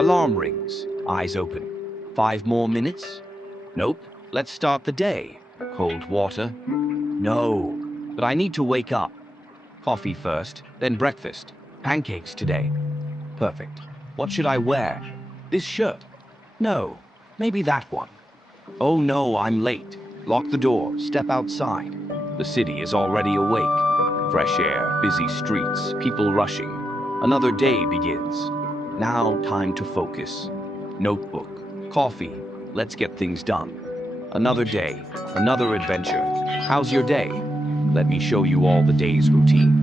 Alarm rings, eyes open. 5 more minutes? Nope, let's start the day. Cold water? No, but I need to wake up. Coffee first, then breakfast. Pancakes today. Perfect. What should I wear? This shirt? No, maybe that one. Oh no, I'm late. Lock the door, step outside. The city is already awake. Fresh air, busy streets, people rushing. Another day begins. Now, time to focus. Notebook, coffee, let's get things done. Another day, another adventure. How's your day? Let me show you all the day's routine.